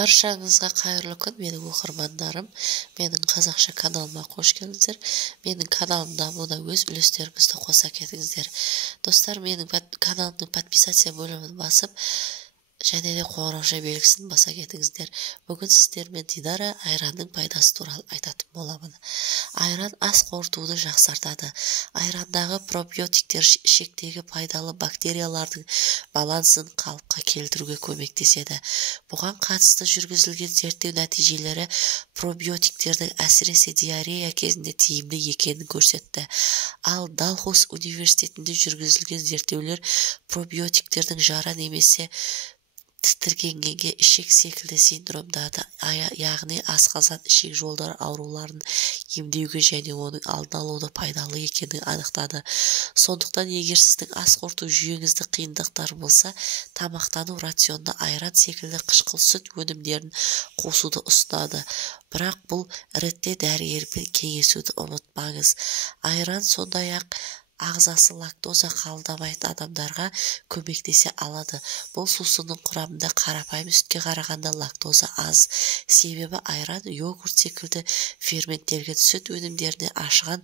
Баршаңызға қайырлы күн, менің оқырмандарым. Менің қазақша каналыма қош келдіңіздер. Менің каналым дамуына өз үлестеріңізді қоса кетіңіздер. Достар, менің каналымның подписация бөлімін басып, және де қоңырауша белгісін баса кетіңіздер. Бүгін сіздермен Динара айранның пайдасы туралы айтатын боламын. Айран ас қорытуды жақсартады. Айрандағы пробиотиктер ішектегі пайдалы бактериялардың балансын қалыпқа келтіруге көмектеседі. Бұған қатысты жүргізілген зерттеу нәтижелері пробиотиктердің әсіресе диарея кезінде тиімді екенін көрсетті. Ал Далхус университетінде жүргізілген зерттеулер пробиотиктердің жара немесе тітіркенгенге ішек секілді синдромдарды, яғни асқазан ішек жолдары ауруларын емдеуге және оның алдын алуды пайдалы екенін анықтады. Сондықтан егер сіздің ас қорыту жүйеңізде қиындықтар болса, тамақтану рационына айран секілді қышқыл сүт өнімдерін қосуды ұсынады. Бірақ бұл ретте дәрігермен кеңесуді ұмытпаңыз. Айран сондай-ақ ағзасы лактоза қабылдамайтын адамдарға көмектесе алады. Бұл сусынның құрамында қарапайым сүтке қарағанда лактоза аз. Себебі айран йогурт секілді ферменттелген сүт өнімдеріне ашыған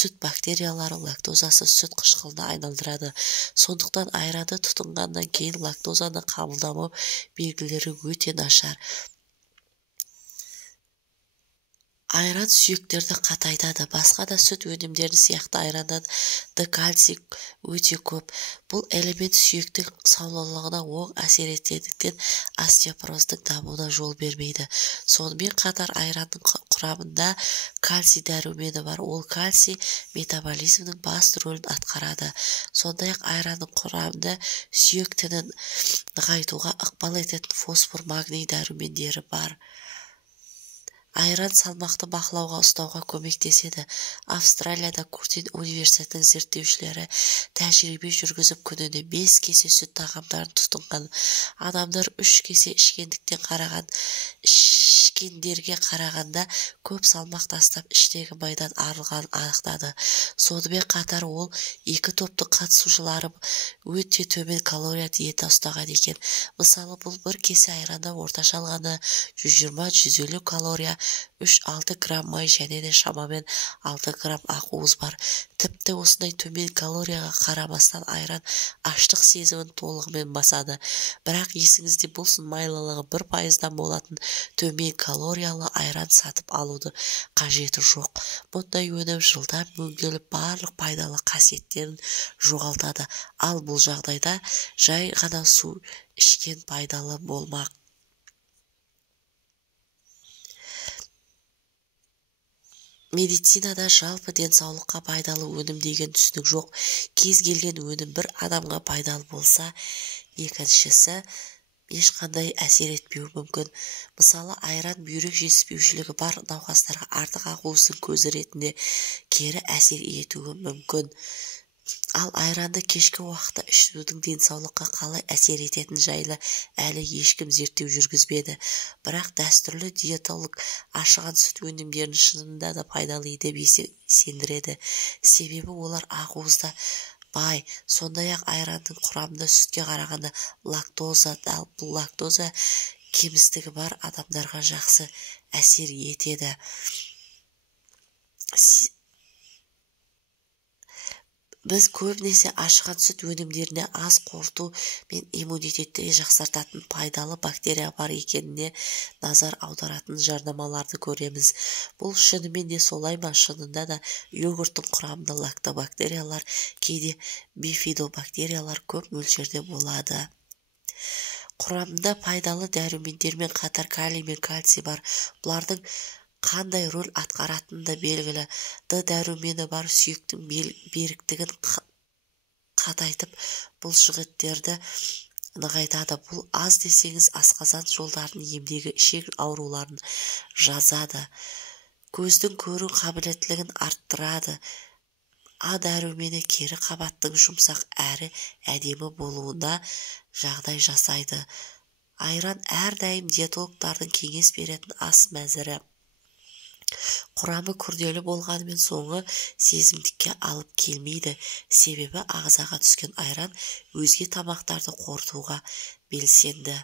сүт бактериялары лактозасы сүт қышқылына айналдырады. Сондықтан айранды тұтынғаннан кейін лактозаны қабылдамау белгілері өте нашар. Айран сүйектерді қатайтады. Басқа да сүт өнімдері сияқты айраннан кальций өте көп. Бұл элемент сүйектің саулығына оң әсер ететіндіктен остеопороздың дамуына жол бермейді. Сонымен қатар айранның құрамында кальций дәрумені бар. Ол кальций метаболизмнің басты рөлін атқарады. Сондай-ақ айранның құрамында сүйек тінін нығайтуға ықпал ететін фосфор, магний дәрумендері бар. Айран салмақты бақылауға ұстауға көмектеседі. Австралияда Куртин университетінің зерттеушілері тәжірибе жүргізіп күніне 5 кесе сүт тағамдарын тұтынған адамдар 3 кесе ішкендерге қарағанда көп салмақ тастап іштегі майдан арылғанын анықтады. Сонымен қатар ол 2 топтың қатысушылары өте төмен калория диета ұстаған екен. Мысалы, бұл бір кесе айранда орташа алғанда 120-150 калория, 3-6 грамм май және де шамамен 6 грамм ақуыз бар. Тіпті осындай төмен калорияға қарамастан айран аштық сезімін толығымен басады. Бірақ есіңізде болсын, майлылығы 1%-дан болатын төмен калориялы айран сатып алуды қажеті жоқ. Мұндай өнім жылдам өңделіп барлық пайдалы қасиеттерін жоғалтады. Ал бұл жағдайда жай ғана су ішкен пайдалы болмақ. Медицинада жалпы денсаулыққа пайдалы өнім деген түсінік жоқ. Кез келген өнім бір адамға пайдалы болса, екіншісі ешқандай әсер етпеуі мүмкін. Мысалы, айран бүйрек жетіспеушілігі бар науқастарға артық ақуыздың көзі ретінде кері әсер етуі мүмкін. Ал айранды кешкі уақытта ішудің денсаулыққа қалай әсер ететін жайлы әлі ешкім зерттеу жүргізбеді. Бірақ дәстүрлі диетолог ашыған сүт өнімдерін шынында да пайдалы деп сендіреді. Себебі олар ақуызда бай. Сондай-ақ айранның құрамында сүтке қарағанда лактоза, бұл лактоза кемістігі бар адамдарға жақсы әсер етеді. Біз көбінесе ашыған сүт өнімдеріне ас қорыту мен иммунитетті жақсартатын пайдалы бактерия бар екеніне назар аударатын жарнамаларды көреміз. Бұл шынымен де солай ма? Шынында да йогурттың құрамында лактобактериялар, кейде бифидобактериялар көп мөлшерде болады. Құрамында пайдалы дәрумендермен қатар калий мен кальций бар. Бұлардың қандай рөл атқаратыны да белгілі. Дәрумені бар сүйектің беріктігін қатайтып, бұлшықеттерді нығайтады. Бұл аз десеңіз асқазан жолдарын емдегі ішек ауруларын жазады. Көздің көру қабілеттілігін арттырады. Дәрумені кері қабаттың жұмсақ әрі әдемі болуына жағдай жасайды. Айран әрдайым диетологтардың кеңес беретін ас мәзірі. Құрамы күрделі болғанымен соңы сезімдікке алып келмейді. Себебі ағзаға түскен айран өзге тамақтарды қорытуға белсенді.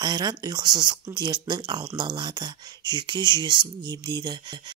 Айран ұйқысыздықтың дертінің алдын алады, жүйке жүйесін емдейді.